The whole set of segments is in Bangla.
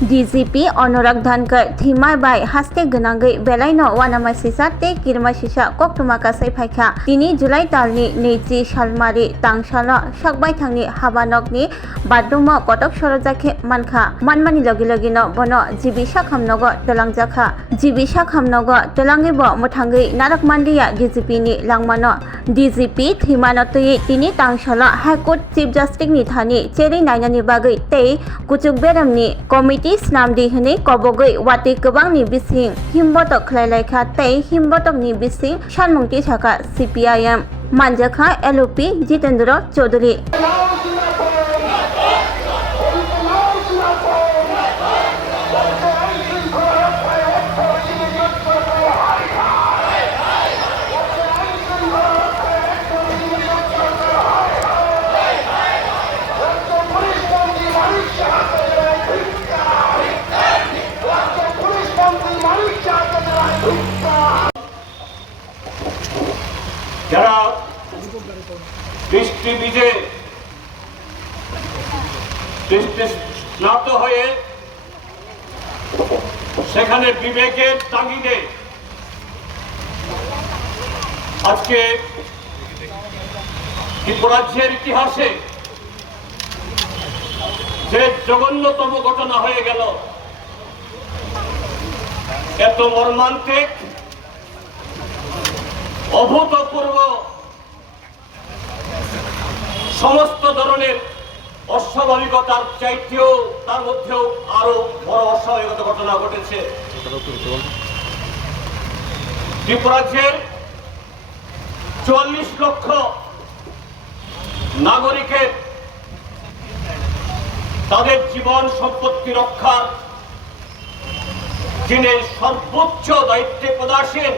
DGP Honorak Dhankar Thimai Bai Haste Ganangai Belaino Wanamai Sisa Te Kirma Sisa Koktumaka Saiphaika Tini Julai Talni Neji Shalmari Tangshala Shakbai Thangni Habanokni Baduma Kotok Sorojake Manka Manmani Logi Logino Bono Jibisha Khamnogo Telangjaka Jibisha Khamnogo Telangibo Muthangai Narak Mandiya DGP ni Langmano DGP Thimanotoi Tini Tangshala High Court Chief Justice ni Thani Cheri Nainani Bagai Te Kuchuk Beramni Committee Snamdi Hene Kobogoi Wati Kabangni Bising Himbotok Khlailakha Tei Himbotok ni Bising Shanmungti Chaka CPIM Manjakha LOP Jitendra Chaudhary যারা বৃষ্টি বীজে স্নাত হয়ে সেখানে বিবেকের তাগিদে আজকে ত্রিপুরাজ্যের ইতিহাসে যে জঘন্যতম ঘটনা হয়ে গেল, এত মর্মান্তিক অভূতপূর্ব সমস্ত ধরনের অস্বাভাবিকতার চাইতেও তার মধ্যেও আরো বড় অস্বাভাবিকতা ঘটনা ঘটেছে। ত্রিপুরাজ্যের ৪৪ লক্ষ নাগরিকের তাদের জীবন সম্পত্তি রক্ষার যিনি সর্বোচ্চ দায়িত্বে পদাসীন,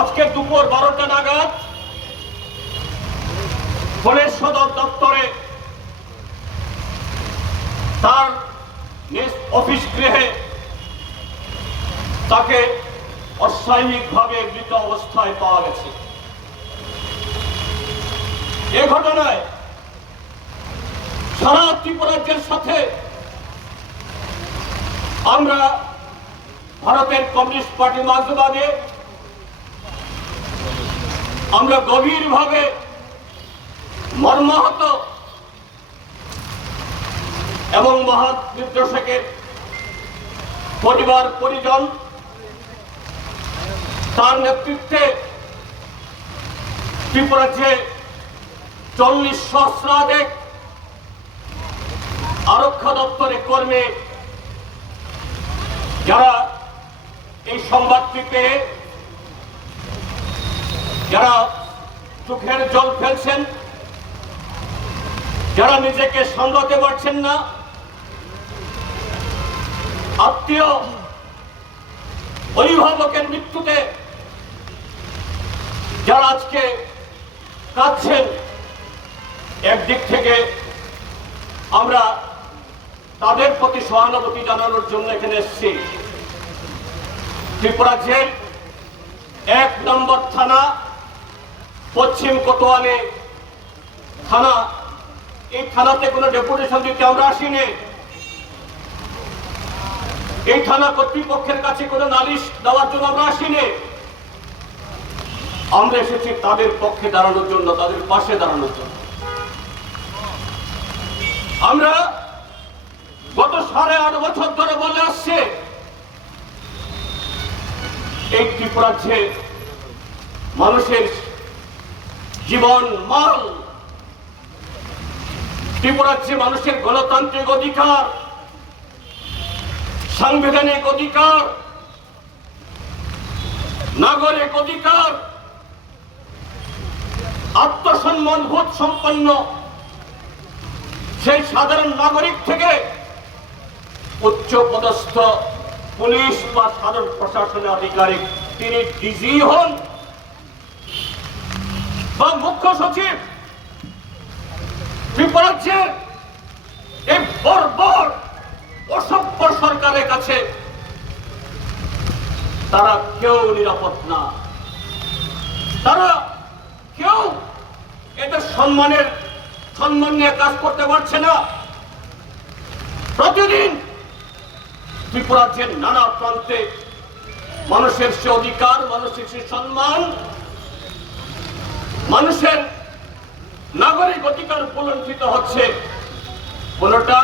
আজকে দুপুর 12টা নাগাদ বনের সদর দপ্তরে তার নিজ অফিস গৃহে তাকে অস্বাভাবিকভাবে মৃত অবস্থায় পাওয়া গেছে। এ ঘটনায় সারা ত্রিপুরাজ্যের সাথে আমরা ভারতের কমিউনিস্ট পার্টি মার্ক্সবাদী আমরা গভীরভাবে মর্মাহত এবং মহৎ নির্দেশকের পরিবার পরিজন তার নেতৃত্বে ত্রিপুরাজ্যে ৪০ সহস্রাধিক আরক্ষা দপ্তরের কর্মী যারা এই সংবাদটি পেয়ে যারা চোখের জল ফেলছেন, যারা নিজেকে সামলাতে পারছেন না, আত্মীয় অভিভাবকের মৃত্যুতে যারা আজকে কাঁদছেন, একদিক থেকে আমরা তাদের প্রতি সহানুভূতি জানানোর জন্য এখানে এসেছি। ত্রিপুরাজ্যের ১ নম্বর থানা পশ্চিম কোতোয়ালি থানা, এই থানাতে কোনো ডেপুটেশন দিতে আমরা আসিনি। এই থানা কর্তৃপক্ষের কাছে কোনো নালিশ দেওয়ার জন্য আমরা আসিনি। আমরা এসেছি তাদের পক্ষে দাঁড়ানোর জন্য, তাদের পাশে দাঁড়ানোর জন্য। আমরা গত ৮.৫ বছর ধরে বলে আসছে এই ত্রিপুরাজ্যে মানুষের জীবন মাল, ত্রিপুরাজ্যে মানুষের গণতান্ত্রিক অধিকার, সাংবিধানিক অধিকার, নাগরিক অধিকার, আত্মসম্মানবোধ সম্পন্ন সেই সাধারণ নাগরিক থেকে উচ্চ পদস্থ পুলিশ বা সাধারণ প্রশাসনের আধিকারিক, তিনি ডিজি হন বা মুখ্য সচিব, ত্রিপুরাজ্যের এই বর্বর অসভ্য সরকারের কাছে তারা কেউ নিরাপদ না। তারা কেউ এদের সম্মান নিয়ে কাজ করতে পারছে না। দীর্ঘদিন ত্রিপুরাজ্যের নানা প্রান্তে মানুষের সে অধিকার, মানুষের সে সম্মান, মানুষের নাগরিক অধিকার উপলঙ্ঘিত হচ্ছে। কোনটা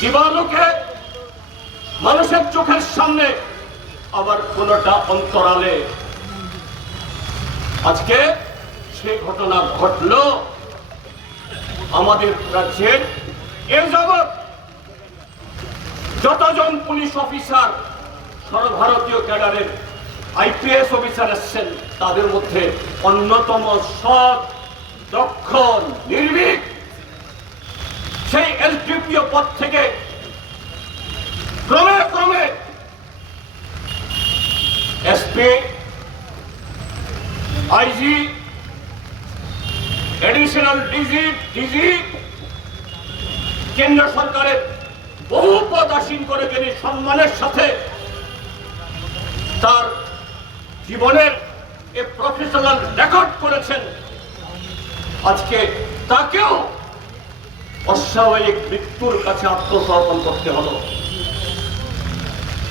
দিবালোকে মানুষের চোখের সামনে, আবার কোনটা অন্তরালে। আজকে সেই ঘটনা ঘটল আমাদের রাজ্যের। এ যাবৎ যতজন পুলিশ অফিসার সর্বভারতীয় ক্যাডারের আইপিএস অফিসার এসছেন, তাদের মধ্যে অন্যতম সৎ, দক্ষ, নির্ভীক সেই এসডিপিও পদ থেকে ক্রমে ক্রমে এসপি, আইজি, এডিশনাল ডিজি, কেন্দ্র সরকারের বহু পদ আসীন করে তিনি সম্মানের সাথে তার জীবনের এ প্রফেশনাল রেকর্ড করেছেন। আজকে তাকেও অস্বাভাবিক মৃত্যুর কাছে আত্মসমর্পণ করতে হলো।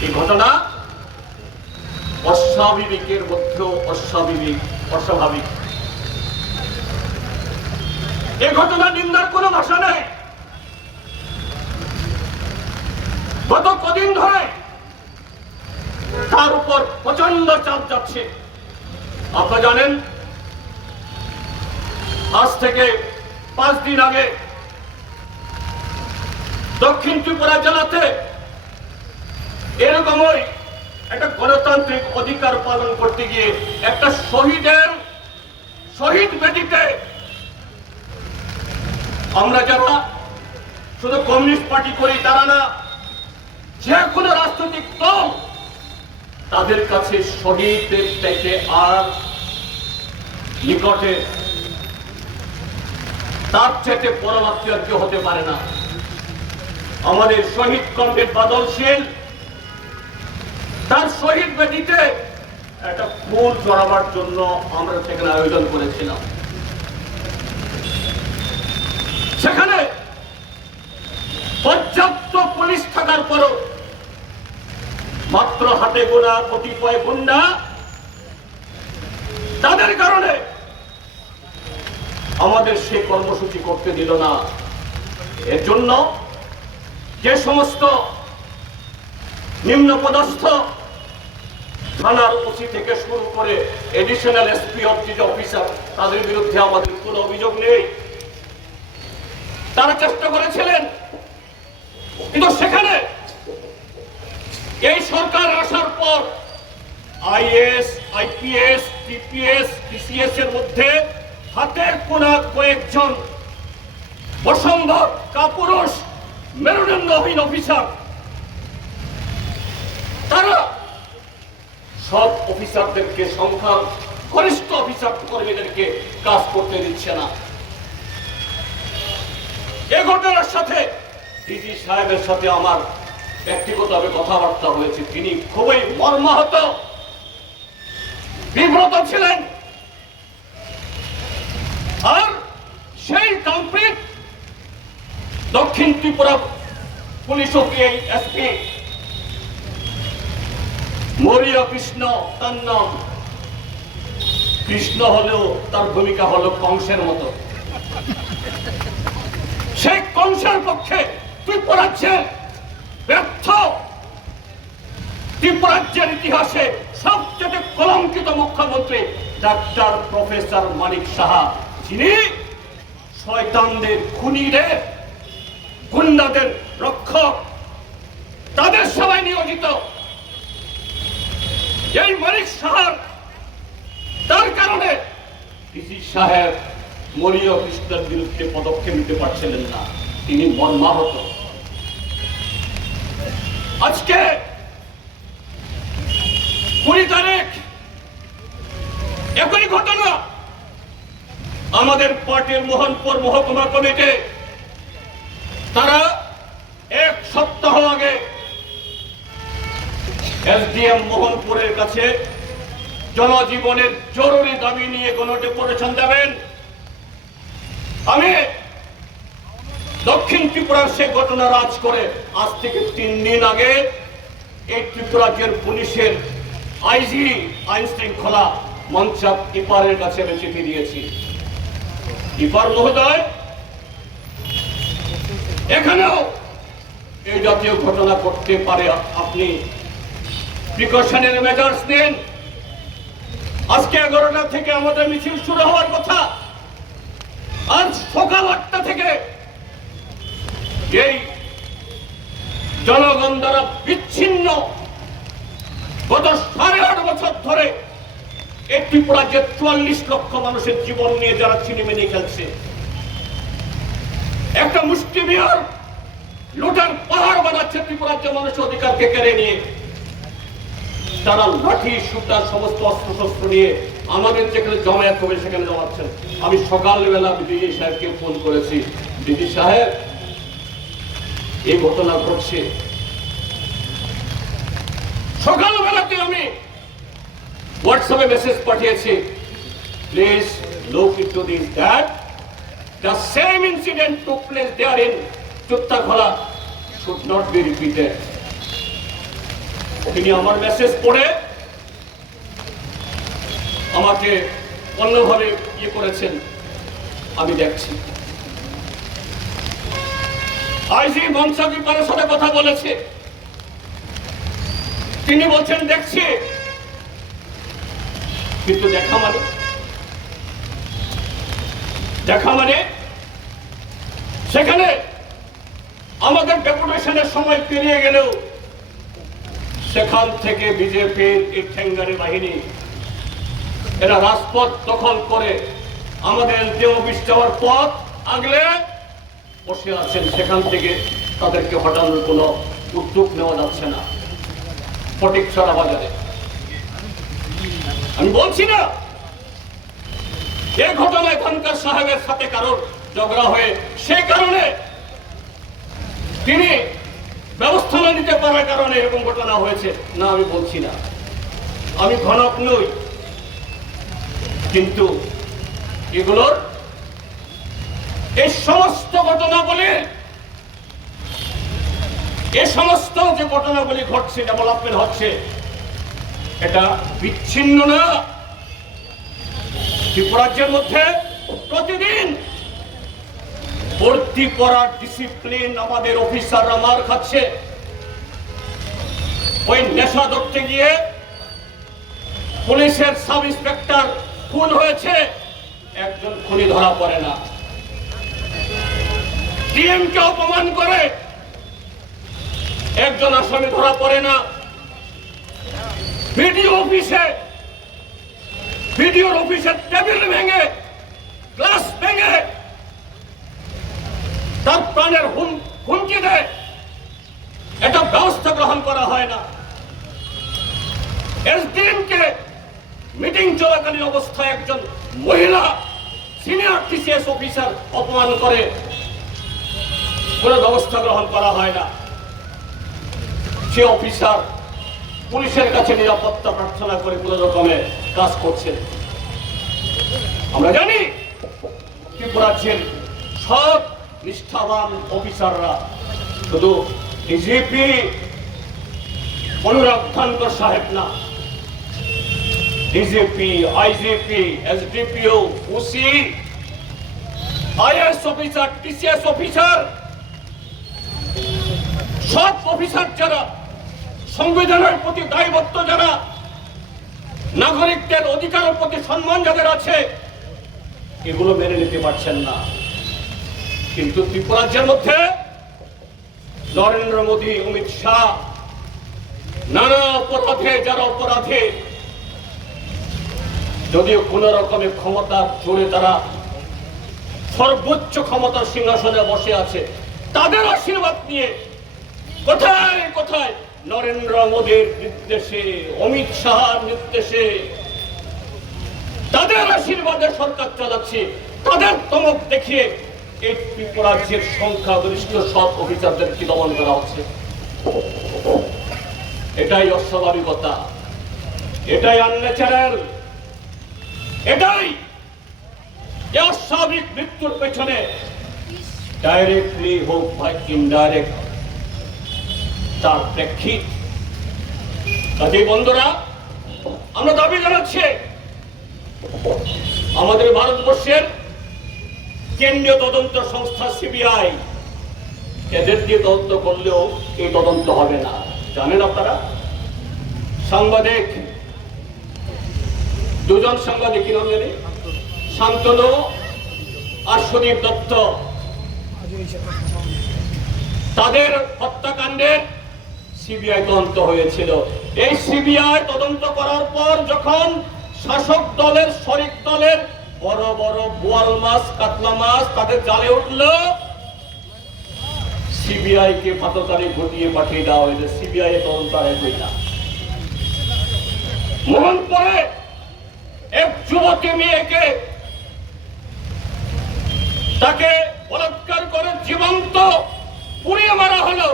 এই ঘটনা অস্বাভাবিকের মধ্যেও অস্বাভাবিক। এ ঘটনা নিন্দার কোনো ভাষা নেই। গত কদিন ধরে তার উপর প্রচন্ড চাপ যাচ্ছে। আপনারা জানেন, আজ থেকে 5 দিন আগে দক্ষিণ ত্রিপুরা জেলাতে এরকমই একটা গণতান্ত্রিক অধিকার পালন করতে গিয়ে একটা শহীদ বেদিতে আমরা যারা শুধু কমিউনিস্ট পার্টি করি তারা না, যে কোনো রাজনৈতিক দল তাদের কাছে শহীদের থেকে আর নিকটে তার চেয়ে পরমাত্মীয় আর কেউ হতে পারে না। আমাদের শহীদ কমরেড বাদল শীল তার শহীদ বেদিতে একটা ফুল চড়াবার জন্য আমরা সেখানে আয়োজন করেছিলাম। সেখানে পর্যাপ্ত পুলিশ থাকার পরও মাত্র হাতে গোনা কতিপয় গুন্ডা তাদের কারণে আমাদের সেই কর্মসূচি করতে দিল না। এর জন্য যে সমস্ত নিম্ন পদস্থ থানার ওসি থেকে শুরু করে এডিশনাল এসপি অফিসার, তাদের বিরুদ্ধে আমাদের কোনো অভিযোগ নেই। তারা চেষ্টা করেছিলেন, কিন্তু সেখানে এই সরকার আসার পর আইএস, আইপিএস, টিপিএস, টিসিএস এর মধ্যে হাতের কোনা কয়েকজন অসম্ভব কাপুরুষ মেরুদণ্ডহীন অফিসার, তারা সব অফিসারদেরকে, সংখ্যা গরিষ্ঠ অফিসার কর্মীদেরকে কাজ করতে দিচ্ছে না। এ ঘটনার সাথে ডিজি সাহেবের সাথে আমার ব্যক্তিগতভাবে কথাবার্তা হয়েছে। তিনি খুবই মর্মাহত, বিব্রত ছিলেন। আর সেই কমপ্লিট দক্ষিণ ত্রিপুরা পুলিশ এসপি মরিয়া কৃষ্ণ, তার নাম কৃষ্ণ হলেও তার ভূমিকা হলো কংসের মতো। সেই কংসের পক্ষে ত্রিপুরাজ্যের ব্যর্থ, ত্রিপুরাজ্যের ইতিহাসে সবচেয়ে কলঙ্কিত মুখ্যমন্ত্রী ডাক্তার প্রফেসর মানিক সাহা, যিনি শয়তানদের, খুনিদের, গুন্ডাদের রক্ষক, তাদের সবাই নিয়োজিত। এই মানিক সাহার তার কারণে ডিসি সাহেব মরিয় কৃষ্ণের বিরুদ্ধে পদক্ষেপ নিতে পারছিলেন না। তিনি মর্মাহত। আজকে 20 তারিখ একই ঘটনা আমাদের পার্টির মোহনপুর মহকুমা কমিটি, তারা 1 সপ্তাহ আগে এসডিএম মোহনপুরের কাছে জনজীবনের জরুরি দাবি নিয়ে গণডেপুটেশন দেবেন। আমি দক্ষিণ ত্রিপুরার সে ঘটনা রাজ করে আজ থেকে 3 দিন আগে এই ত্রিপুরা রাজ্যের পুলিশের আইজি আইন শৃঙ্খলা মঞ্চাপ ইপারের কাছে আমি চিঠি দিয়েছি। ইপার মহোদয়, এখানেও এই জাতীয় ঘটনা করতে পারে, আপনি প্রিকশনের মেজার্স নেন। আজকে 11টা থেকে আমাদের মিছিল শুরু হওয়ার কথা, আজ সকাল 8টা থেকে এই জনগণ দ্বারা বিচ্ছিন্ন গত 8.5 বছর ধরে এই ত্রিপুরা রাজ্যের 44 লক্ষ মানুষের জীবন নিয়ে যারা ছিনিমিনি খেলছে, একটা মুষ্টিমেয় লুটার পাহাড় বানাচ্ছে ত্রিপুরা রাজ্যের মানুষের অধিকারকে কেড়ে নিয়ে। তারা লাঠি সুতা সমস্ত অস্ত্র শস্ত্র নিয়ে আমাদের যেখানে জমায়েত হবে সেখানে জমাচ্ছেন। আমি সকালবেলা বিডিজি সাহেবকে ফোন করেছি, বিডিজি সাহেব এই ঘটনা ঘটছে। সকালবেলাতে আমি হোয়াটসঅ্যাপে মেসেজ পাঠিয়েছি, please look into this that the same incident took place there in Chuttakhala should not be repeated. তিনি আমার মেসেজ পড়ে আমাকে অন্যভাবে করেছেন, আমি দেখছি। আইজি মনসাফ ইপারের সাথে কথা বলেছে, তিনি বলছেন দেখছি, কিন্তু দেখা মানে সেখানে আমাদের ডেপুটেশনের সময় পেরিয়ে গেলেও সেখান থেকে বিজেপির এই ঠেঙ্গারি বাহিনী এরা রাজপথ দখল করে আমাদের যে অফিস যাওয়ার পথ আগলে বসে আছেন। সেখান থেকে তাদেরকে হটানোর কোনো উদ্যোগ নেওয়া যাচ্ছে না। ফটিকছড়া বাজারে আমি বলছি না এই ঘটনা এখানকার সাহেবের সাথে কারোর ঝগড়া হয়ে সেই কারণে তিনি ব্যবস্থা না নিতে পারার কারণে এরকম ঘটনা হয়েছে, না আমি বলছি না, আমি ঘনক নই। কিন্তু এগুলোর এই সমস্ত ঘটনাবলী, এই সমস্ত যে ঘটনাগুলি ঘটছে, ডেভেলপমেন্ট হচ্ছে, এটা বিচ্ছিন্ন না। ত্রিপুরা রাজ্যের মধ্যে প্রতিদিন ভর্তি করার ডিসিপ্লিন আমাদের অফিসাররা মার খাচ্ছে। ওই নেশা ধরতে গিয়ে পুলিশের সাব ইন্সপেক্টর খুন হয়েছে, একজন খুনি ধরা পড়ে না। ডিএমকে অপমান করে একজন আসামি ধরা পড়ে না। ভিডিওর অফিসের টেবিল ভেঙে, গ্লাস ভেঙে তার প্রাণের হুমকি দেয়, এটা ব্যবস্থা গ্রহণ করা হয় না। এসডিএমকে মিটিং চলাকালীন অবস্থায় একজন মহিলা সিনিয়র টিসিএস অফিসার অপমান করে, কোনো ব্যবস্থা গ্রহণ করা হয় না। সে অফিসার পুলিশের কাছে নিরাপত্তা প্রার্থনা করে কোন রকমের কাজ করছেন। আমরা জানি ত্রিপুরা রাজ্যের সব নিষ্ঠাবান অফিসাররা, শুধু ডিজিপি অনুরাগ ধানকর সাহেব না, DGP, IGP, SDPO, OC, IAS officer, TCS officer, সব অফিসার যারা সংবিধানের প্রতি দায়বদ্ধ, যারা নাগরিকদের অধিকারের প্রতি সম্মান যাদের আছে, এগুলো মেনে নিতে পারছেন না। কিন্তু ত্রিপুরা রাজ্যের মধ্যে নরেন্দ্র মোদী, অমিত শাহ, নানা অপরাধে যারা অপরাধে, যদিও কোন রকমের ক্ষমতার জোরে তারা সর্বোচ্চ ক্ষমতার সিংহাসনে বসে আছে, তাদের আশীর্বাদ নিয়ে কোথায় কোথায় নরেন্দ্র মোদীর নির্দেশে, অমিত শাহর নির্দেশে, তাদের আশীর্বাদে সরকার চালাচ্ছে। তাদের তমক দেখিয়ে এই ত্রিপুরা রাজ্যের সংখ্যাগরিষ্ঠ সব অফিসারদেরকে দমন করা হচ্ছে। এটাই অস্বাভাবিকতা, এটাই আনন্যাচারাল, এটাই অস্বাভাবিক মৃত্যুর পেছনে ডাইরেক্টলি হোক বা ইনডাইরেক্ট, তার প্রেক্ষিত। কাজে বন্ধুরা, আমরা দাবি জানাচ্ছি আমাদের ভারতবর্ষের কেন্দ্রীয় তদন্ত সংস্থা সিবিআই, এদের দিয়ে তদন্ত করলেও এই তদন্ত হবে না। জানেন আপনারা, সাংবাদিক দুজন সাংবাদিক, কি নাম জানি, শান্তনু আর সুদীপ দত্ত, তাদের হত্যাকাণ্ডের সিবিআই তদন্ত হয়েছিল। এই সিবিআই তদন্ত করার পর যখন শাসক দলের শরিক দলের বড় বড় বোয়াল মাছ, কাতলা মাছ তাদের জালে উঠল, সিবিআই কে পাততালি ঘটিয়ে পাঠিয়ে দেওয়া হয়েছে। সিবিআই তদন্ত আর হই না। মোহনপুরে এক যুবতী মেয়েকে তাকে বলাৎকার করে জীবন্ত পুড়িয়ে মারা হলো,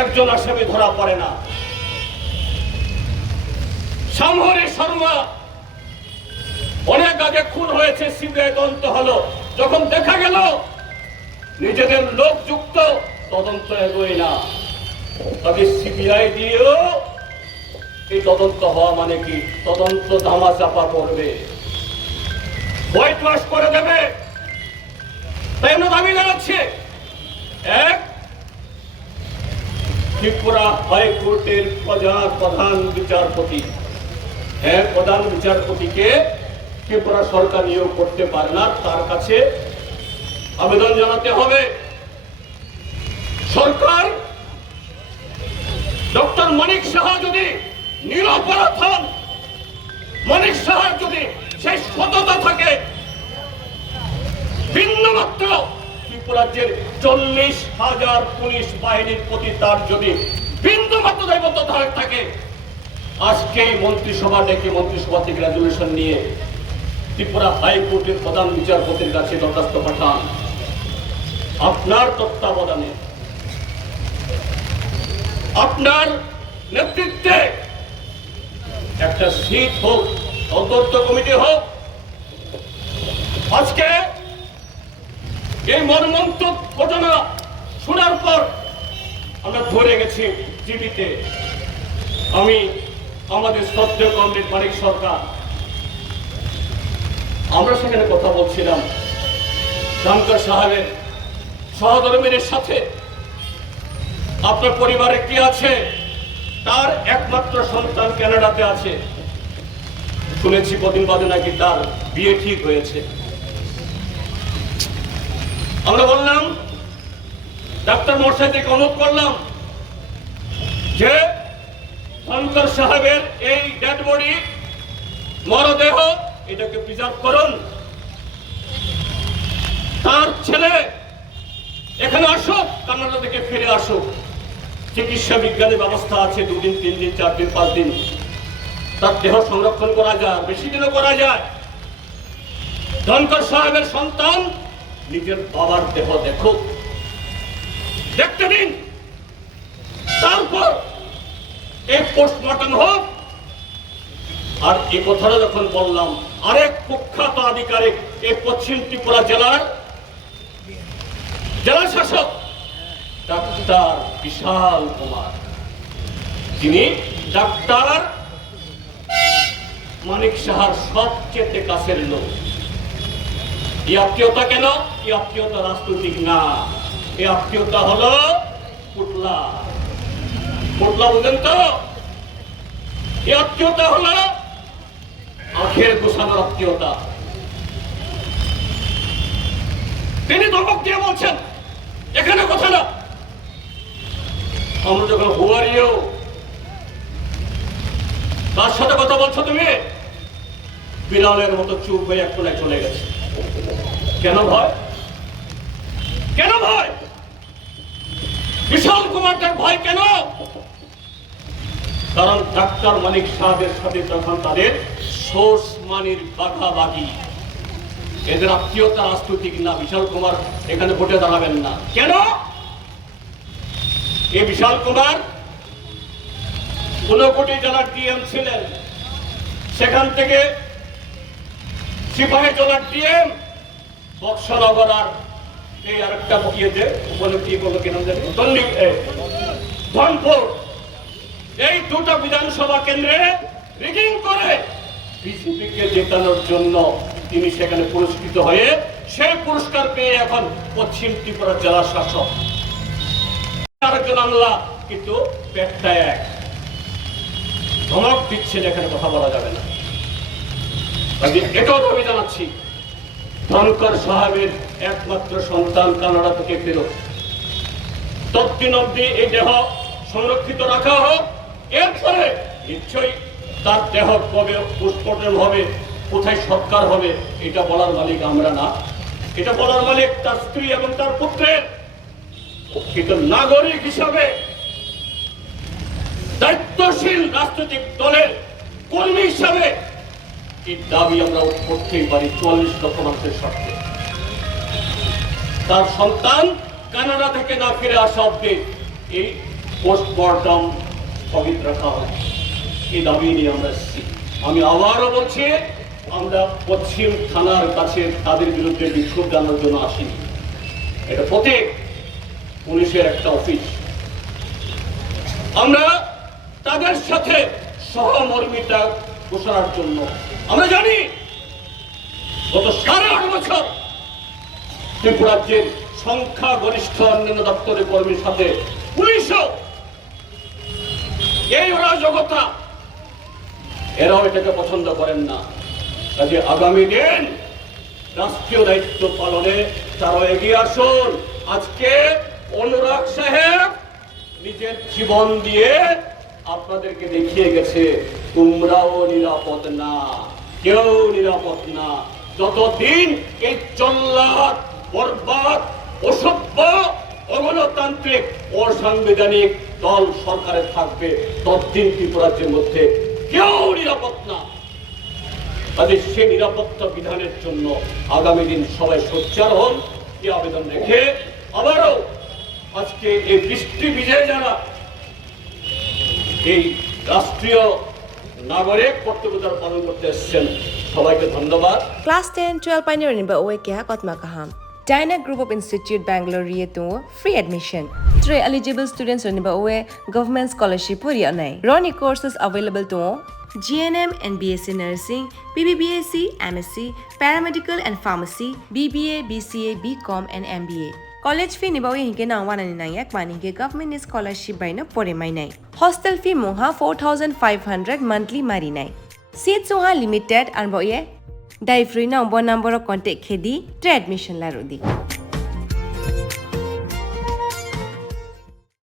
একজন আসামি ধরা পড়ে না। সামহরি শর্মা অনেক আগে খুন হয়েছে, সিবিআই তদন্ত হলো, যখন দেখা গেল নিজেদের লোক যুক্ত, তদন্ত এগোয় না। তবে সিবিআই দিয়েও এই তদন্ত হওয়া মানে কি, তদন্ত ধামা চাপা করবে, হোয়াইট ওয়াশ করে দেবে। তাই আমরা দাবি জানাচ্ছি, এক, ত্রিপুরা হাইকোর্টের প্রধান বিচারপতি, প্রধান বিচারপতিকে ত্রিপুরা সরকার নিয়োগ করতে পারে না, তার কাছে আবেদন জানাতে হবে। সরকার ডক্টর মানিক সাহা যদি নিরপরাধ হন, মানিক সাহার যদি সেই সততা থাকে, বিন্দুমাত্র ত্রিপুরাজ্যের 40,000 পুলিশ বাহিনীর প্রতি তার যদি বিন্দুমাত্র দায়বদ্ধতা থাকে, আজকে মন্ত্রিসভা ডেকে মন্ত্রিসভা থেকে রেজুলেশন নিয়ে ত্রিপুরা হাইকোর্টের প্রধান বিচারপতির কাছে দরখাস্ত পাঠান, আপনার তত্ত্বাবধানে, আপনার নেতৃত্বে একটা সিট হোক, তদন্ত কমিটি হোক। আজকে এই মর্মন্তুদ ঘটনা শোনার পর আমরা ধরে গেছি টিভিতে, আমি আমাদের শ্রদ্ধেয় কমরেড মানিক সরকার, আমরা সেখানে কথা বলছিলাম ধনকর সাহেবের সহধর্মীদের সাথে। আপনার পরিবারে কি আছে? তার একমাত্র সন্তান কানাডাতে আছে, শুনেছি কদিন বাদে নাকি তার বিয়ে ঠিক হয়েছে। আমরা বললাম, ডাক্তার মশাইকে অনুরোধ করলাম যে ধনকর সাহেবের এই ডেড বডি, মরদেহ, এটাকে প্রিজার্ভ করুন, তার ছেলে এখানে আসুক, কানাডা থেকে ফিরে আসুক, চিকিৎসা বিজ্ঞানের ব্যবস্থা আছে, 2 দিন 3 দিন 4 দিন 5 দিন তার দেহ সংরক্ষণ করা যায়, বেশি দিনও করা যায়। ধনকর সাহেবের সন্তান নিজের বাবার দেহ দেখুক, দেখতে দিন, তারপর এই পোস্টমর্টম হোক। আর এই কথাটা যখন বললাম, আরেক কুখ্যাত আধিকারিক, এই পশ্চিম ত্রিপুরা জেলার জেলা শাসক ডাক্তার বিশাল কুমার, যিনি ডাক্তার মানিক সাহার সবচেয়ে কাছের লোক। এই আত্মীয়তা কেন? এই আত্মীয়তা রাজনৈতিক না, এই আত্মীয়তা হলো পুটলা। পুটলা বুঝেন তো? এই আত্মীয়তা হলো আখের গোছানোর আত্মীয়তা। তিনি ধমক দিয়ে বলছেন, এখানে কথা না। আমরা যখন হুয়ারিও, তার সাথে কথা বলছো তুমি, বিড়ালের মতো চুপ হয়ে এক কোণায় চলে গেছে। কেন ভয়? কেন ভয়? বিশাল কুমারটার ভয় কেন? কারণ ডাক্তার মানিক সাহেবের সাথে তখন তাদের সোর্স মানির বাঘাবাগি, এদের আত্মীয়তা রাজনৈতিক না। বিশাল কুমার এখানে ভোটে দাঁড়াবেন না। কেন? এই বিশাল কুমার 15 জেলার ডিএম ছিলেন, সেখান থেকে সিপাহী জেলার ডিএম, বক্সনগর আর এই আরেকটা ইয়েতে বলে কি বললো কি নাম জানি ধনপুর, এই দুটো বিধানসভা কেন্দ্রে রিগিং করে বিজেপিকে জেতানোর জন্য তিনি সেখানে পুরস্কৃত হয়ে সেই পুরস্কার পেয়ে এখন পশ্চিম ত্রিপুরা জেলা শাসক। আরেকজন আমলা কিন্তু পেটটা এক, ধমক দিচ্ছেন, এখানে কথা বলা যাবে না। আমি এটাও দাবি জানাচ্ছি, ধনকর সাহেবের একমাত্র সন্তান কানাডা থেকে ফেরত, ততদিন অব্দি এই দেহ সংরক্ষিত রাখা হোক। এরপরে নিশ্চয়ই তার দেহ কবে পোস্টমর্টম হবে, কোথায় সৎকার হবে, এটা বলার মালিক আমরা না, এটা বলার মালিক তার স্ত্রী এবং তার পুত্রের। কিন্তু নাগরিক হিসাবে, দায়িত্বশীল রাজনৈতিক দলের কর্মী হিসাবে এই দাবি আমরা করতেই পারি 44 লক্ষ মানুষের স্বার্থে। তার সন্তান কানাডা থেকে না ফিরে আসা অব্দি এই পোস্টমর্টম স্থগিত রাখা হয়, এই দাবি নিয়ে আমরা এসেছি। আমি আবারও বলছি, আমরা পশ্চিম থানার কাছে তাদের বিরুদ্ধে বিক্ষোভ জানানোর জন্য আসিনি। এটা প্রত্যেক পুলিশের একটা অফিস, আমরা তাদের সাথে সহমর্মিতা ঘোষণার জন্য। আমরা জানি গত 8.5 বছর ত্রিপুরাজ্যের সংখ্যাগরিষ্ঠ অন্যান্য দপ্তরের কর্মীর সাথে পুলিশও এই অরাজকতা, এরাও এটাকে পছন্দ করেন না। কাজে আগামী দিন রাষ্ট্রীয় দায়িত্ব পালনে তারাও এগিয়ে আসুন। আজকে অনুরাগ সাহেব নিজের জীবন দিয়ে আপনাদেরকে দেখিয়ে গেছে তোমরাও নিরাপদ না, কেউ নিরাপদ না। যতদিন এই জল্লাদ, বরবাদ, অসভ্য, অগণতান্ত্রিক, অসাংবিধানিক দল সরকারে থাকবে, ততদিন ত্রিপুরাজ্যের মধ্যে কেউ নিরাপদ না। তাদের সে নিরাপত্তা বিধানের জন্য আগামী দিন সবাই সোচ্চার হন, এই আবেদন রেখে আবারও আজকে এই বৃষ্টি বিজয় যারা এই রাষ্ট্রীয় নাগরিক কর্তব্য যারা পালন করতে এসেছেন, সবাইকে ধন্যবাদ। Class 10, 12 pioneer ni ba oe kya kotma kaham. Dyna Group of Institute Bangalore riye to free admission. 3 eligible students ni ba oe government scholarship puri anai. Roni courses available to GNM and BSc Nursing, BBBAC, MSc, Paramedical and Pharmacy, BBA, BCA, BCom and MBA. College fee ni ba oe hinke na 199 mani ke government scholarship by na pore mai nai. Hostel fee moha 4500 monthly mari nai. Seats moha limited and ba oe Dai free na number contact khedi admission la rodi.